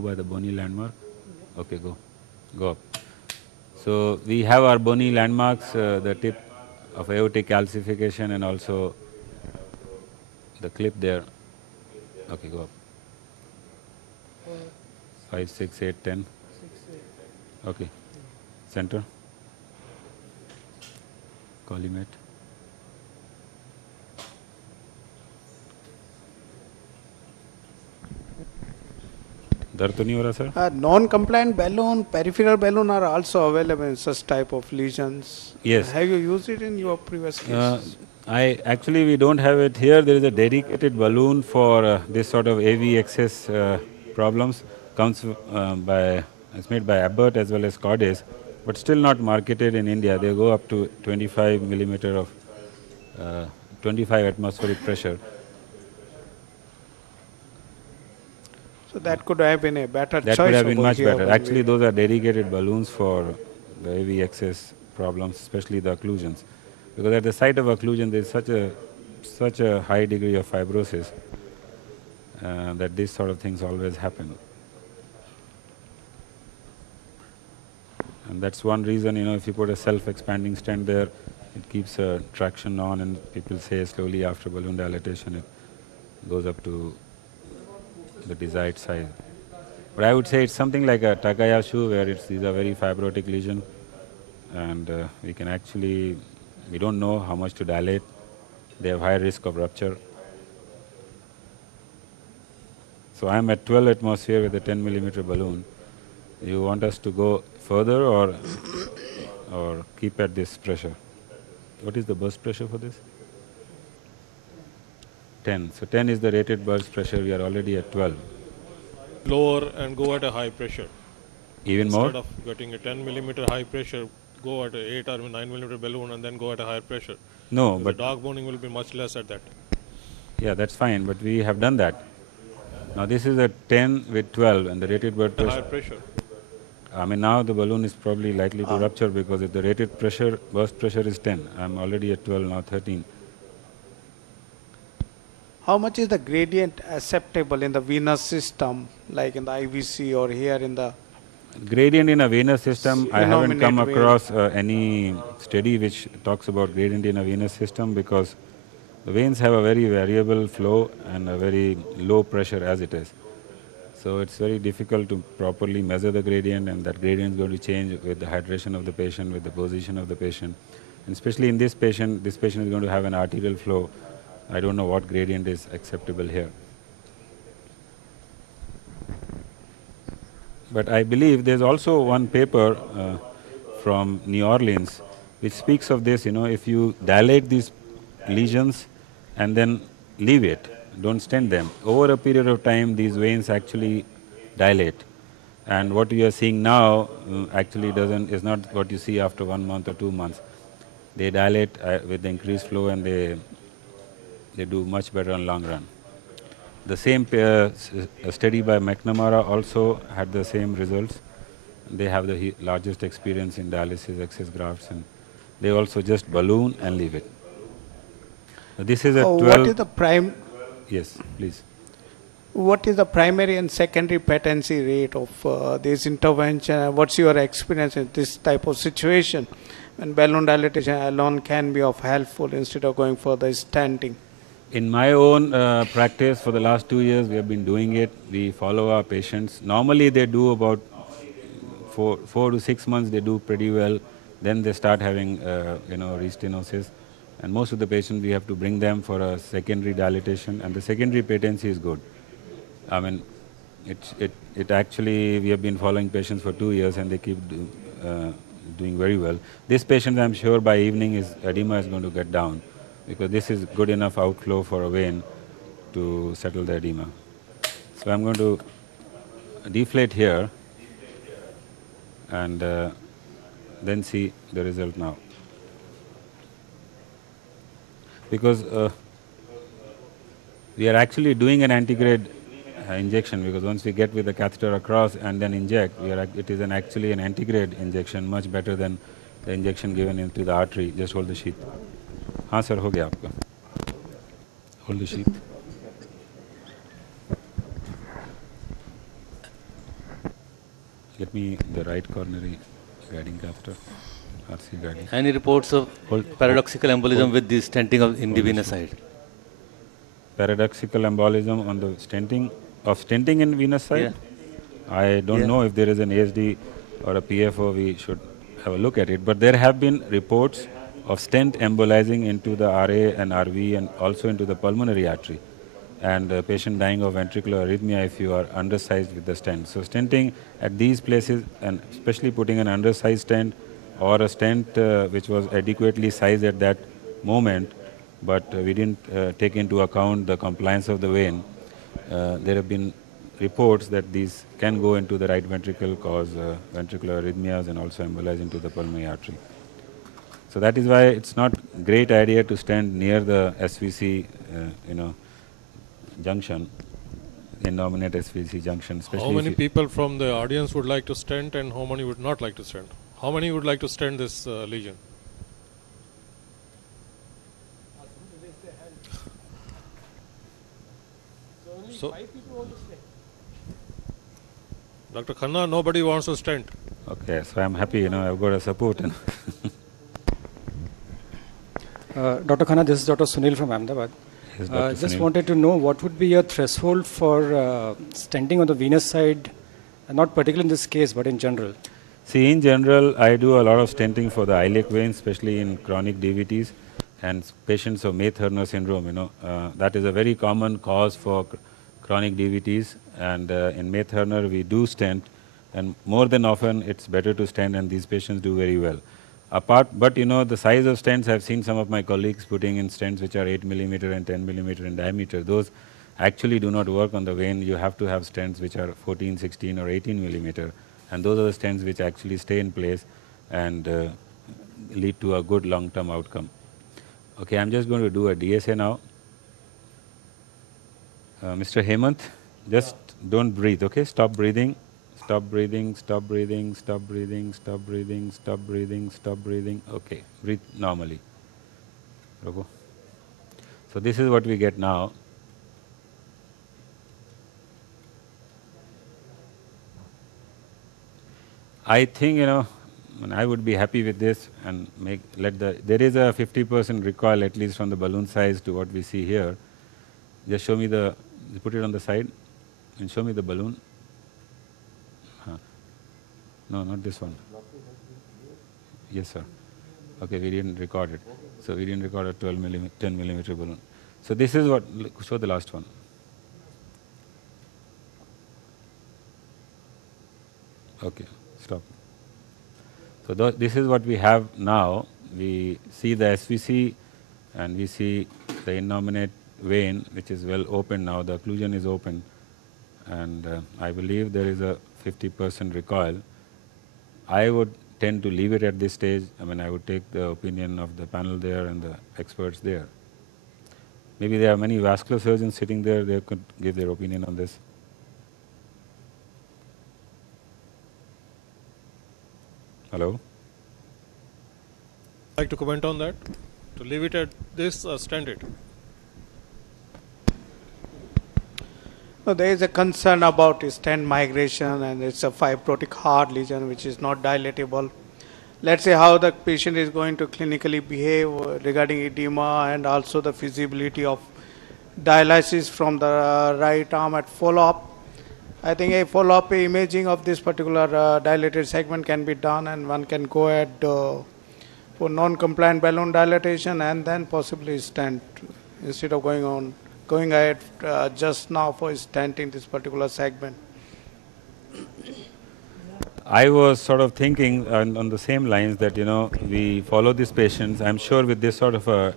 by the bony landmark. Okay, go up. So we have our bony landmarks, the tip of aortic calcification and also the clip there. Okay, go up. 5, 6, 8, 10. Okay. Center. Collimate. दर्द तो नहीं हो रहा sir? Non-compliant balloon, peripheral balloon are also available in such type of lesions. Yes. Have you used it in your previous cases? We don't have it here. There is a dedicated balloon for this sort of AV excess problems. Comes it's made by Abbott as well as Cordes, but still not marketed in India. They go up to 25 millimeter of 25 atmospheric pressure. So that could have been a better That choice. could have been over much here better. when Actually, we- those are dedicated balloons for the AV excess problems, especially the occlusions, because at the site of occlusion there is such a high degree of fibrosis that these sort of things always happen. And that's one reason, if you put a self-expanding stent there, it keeps traction on, and people say slowly after balloon dilatation it goes up to the desired size. But I would say it's something like a Takayasu, where these are very fibrotic lesion, and we don't know how much to dilate. They have high risk of rupture. So I'm at 12 atmosphere with a 10 millimeter balloon. You want us to go further or keep at this pressure? What is the burst pressure for this? 10. So 10 is the rated burst pressure. We are already at 12. Lower and go at a high pressure. Even more? Instead of getting a 10 millimeter high pressure, go at a 8 or 9 millimeter balloon and then go at a higher pressure. No, Because but the dog boning will be much less at that. yeah, that's fine. But we have done that. Now this is a 10 with 12, and the rated burst A higher pressure. pressure. I mean, now the balloon is probably likely to rupture because if the rated pressure, burst pressure is 10, I'm already at 12, now 13. How much is the gradient acceptable in the venous system, like in the IVC or here in the? Gradient in a venous system, I haven't come Innominate vein. across any study which talks about gradient in a venous system, because the veins have a very variable flow and a very low pressure as it is. So it's very difficult to properly measure the gradient, and that gradient is going to change with the hydration of the patient, with the position of the patient. And especially in this patient is going to have an arterial flow. I don't know what gradient is acceptable here. But I believe there's also one paper from New Orleans which speaks of this, if you dilate these lesions and then leave it, don't stent them, over a period of time these veins actually dilate. And what you are seeing now actually is not what you see after 1 month or 2 months. They dilate with the increased flow, and they do much better in long run. The same study by McNamara also had the same results. They have the largest experience in dialysis excess grafts, and they also just balloon and leave it. This is a 12. What is the Yes, please. What is the primary and secondary patency rate of this intervention? What's your experience in this type of situation when balloon dilatation alone can be of helpful instead of going for the stenting? In my own practice for the last 2 years, we have been doing it. We follow our patients. Normally, they do about 4 to 6 months. They do pretty well. Then they start having, restenosis. And most of the patients, we have to bring them for a secondary dilatation, and the secondary patency is good. I mean, it actually, we have been following patients for 2 years, and they keep doing very well. This patient, I'm sure by evening, his edema is going to get down, because this is good enough outflow for a vein to settle the edema. So I'm going to deflate here and then see the result now. Because we are actually doing an antegrade injection, because once we get with the catheter across and then inject, it is actually an antegrade injection, much better than the injection given into the artery. Just hold the sheath. हाँ sir, हो गया आपका. Hold the sheath. Get me the right coronary guiding catheter, RC guiding. Any reports of paradoxical embolism with the stenting in the venous side? Paradoxical embolism on the stenting in venous side? Yeah. I don't know if there is an ASD or a PFO, we should have a look at it. But there have been reports of stent embolizing into the RA and RV and also into the pulmonary artery. And a patient dying of ventricular arrhythmia if you are undersized with the stent. So stenting at these places, and especially putting an undersized stent or a stent which was adequately sized at that moment, but we didn't take into account the compliance of the vein. There have been reports that these can go into the right ventricle, cause ventricular arrhythmias and also embolize into the pulmonary artery. So that is why it's not great idea to stand near the SVC, junction, innominate SVC junction. How many people from the audience would like to stent and how many would not like to stent? How many would like to stent this lesion? So, Dr. Khanna, nobody wants to stent. Okay, so I'm happy, I've got a support. Dr. Khanna, this is Dr. Sunil from Ahmedabad. Yes, Dr. Just Sunil. wanted to know what would be your threshold for stenting on the venous side, not particularly in this case, but in general. See, in general, I do a lot of stenting for the iliac vein, especially in chronic DVTs and patients of May-Thurner syndrome. That is a very common cause for chronic DVTs, and in May-Thurner we do stent, and more than often it's better to stent, and these patients do very well. But the size of stents, I've seen some of my colleagues putting in stents which are 8 millimeter and 10 millimeter in diameter. Those actually do not work on the vein. You have to have stents which are 14, 16 or 18 millimeter, and those are the stents which actually stay in place and lead to a good long-term outcome. Okay, I'm just going to do a DSA now. Mr. Hemant, just don't breathe, okay? Stop breathing. Stop breathing, stop breathing, stop breathing, stop breathing, stop breathing, stop breathing. Okay, breathe normally. Raghu. So this is what we get now. I think, I would be happy with this and there is a 50% recoil at least from the balloon size to what we see here. Just show me put it on the side and show me the balloon. No, not this one. Yes, sir. Okay, we didn't record it. So we didn't record a 10 millimeter balloon. So this is what, show the last one. Okay, stop. So this is what we have now. We see the SVC and we see the innominate vein which is well open now. The occlusion is open, and I believe there is a 50% recoil. I would tend to leave it at this stage. I would take the opinion of the panel there and the experts there. Maybe there are many vascular surgeons sitting there, they could give their opinion on this. Hello? Like to comment on that? To leave it at this or stent it? No, there is a concern about stent migration, and it's a fibrotic heart lesion which is not dilatable. Let's say how the patient is going to clinically behave regarding edema and also the feasibility of dialysis from the right arm at follow-up. I think a follow-up imaging of this particular dilated segment can be done, and one can go ahead for non-compliant balloon dilatation and then possibly stent instead of going ahead just now for stenting this particular segment. I was sort of thinking on the same lines that, we follow these patients. I'm sure with this sort of a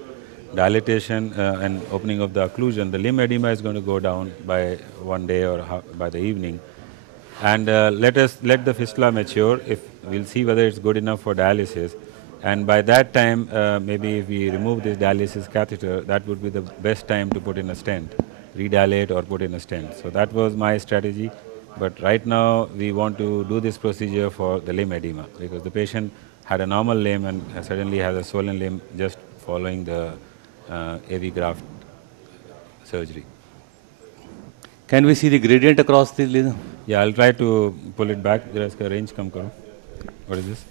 dilatation and opening of the occlusion, the limb edema is going to go down by one day or by the evening. And let the fistula mature. We'll see whether it's good enough for dialysis. And by that time, maybe if we remove this dialysis catheter, that would be the best time to put in a stent, redilate or put in a stent. So that was my strategy. But right now, we want to do this procedure for the limb edema because the patient had a normal limb and suddenly has a swollen limb just following the AV graft surgery. Can we see the gradient across the lesion? Yeah, I'll try to pull it back. There is a range come karo. What is this?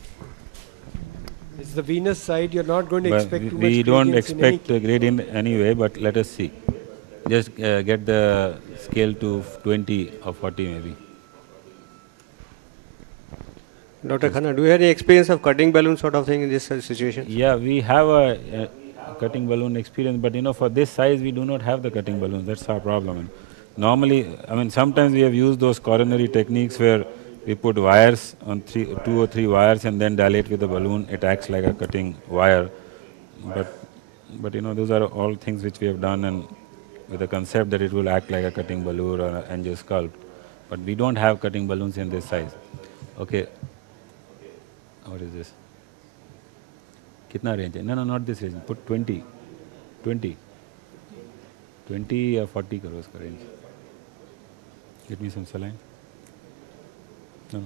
It's the venous side. You're not going to But expect too much we don't gradients in any expect a gradient anyway, but let us see. Just get the scale to 20 or 40 maybe. Dr. Khanna, do you have any experience of cutting balloon sort of thing in this situation? Yeah, we have a cutting balloon experience, but you know, for this size, we do not have the cutting balloons. That's our problem. And normally, I mean, sometimes we have used those coronary techniques where we put wires on two or three wires and then dilate with the balloon. It acts like a cutting wire. But you know, those are all things which we have done, and with the concept that it will act like a cutting balloon or an angiosculpt. But we don't have cutting balloons in this size. Okay. What is this? Kitna range? No, not this range. Put 20. 20 or 40 karo uska range. Get me some saline. No.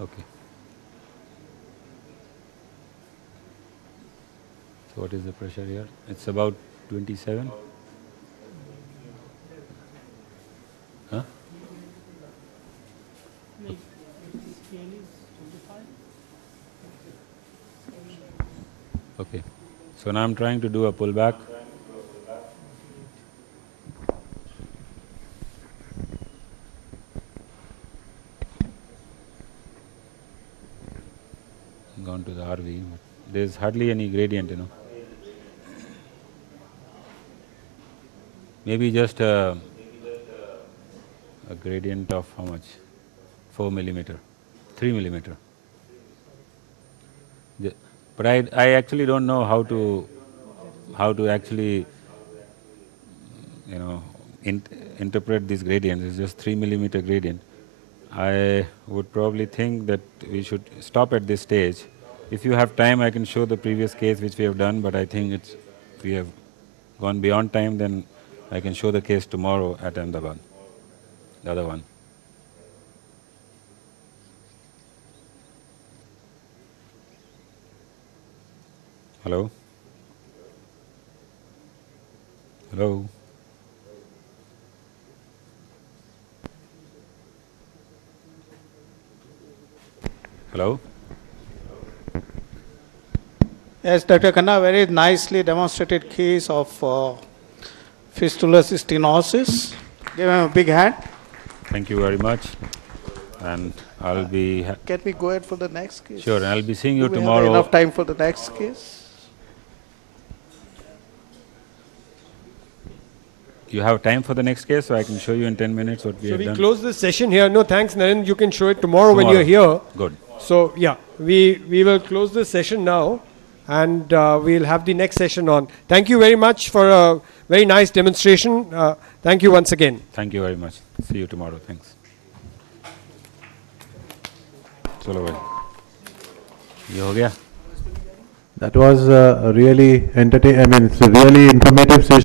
Okay. So what is the pressure here? It's about 27. Huh? Okay. So now I'm trying to do a pullback. Gone to the RV. There's hardly any gradient, you know. Maybe just a gradient of how much? 4 millimeter, 3 millimeter. But I actually don't know how to actually, you know, interpret these gradients. It's just 3 millimeter gradient. I would probably think that we should stop at this stage. If you have time, I can show the previous case which we have done, but I think if we have gone beyond time, then I can show the case tomorrow at Ahmedabad, the other one. Hello? Hello? Hello? Yes, Dr. Khanna, very nicely demonstrated case of fistulous stenosis. Give him a big hand. Thank you very much. And I'll be... Can we go ahead for the next case? Sure, I'll be seeing you Do we tomorrow. have enough time for the next case? You have time for the next case, so I can show you in 10 minutes what we So have we done. close this session here. No, thanks, Naren. You can show it tomorrow when you're here. Good. So yeah, we will close this session now, and we'll have the next session on. Thank you very much for a very nice demonstration. Thank you once again. Thank you very much. See you tomorrow. Thanks. चलो भाई ये हो गया That was a really it's a really informative session.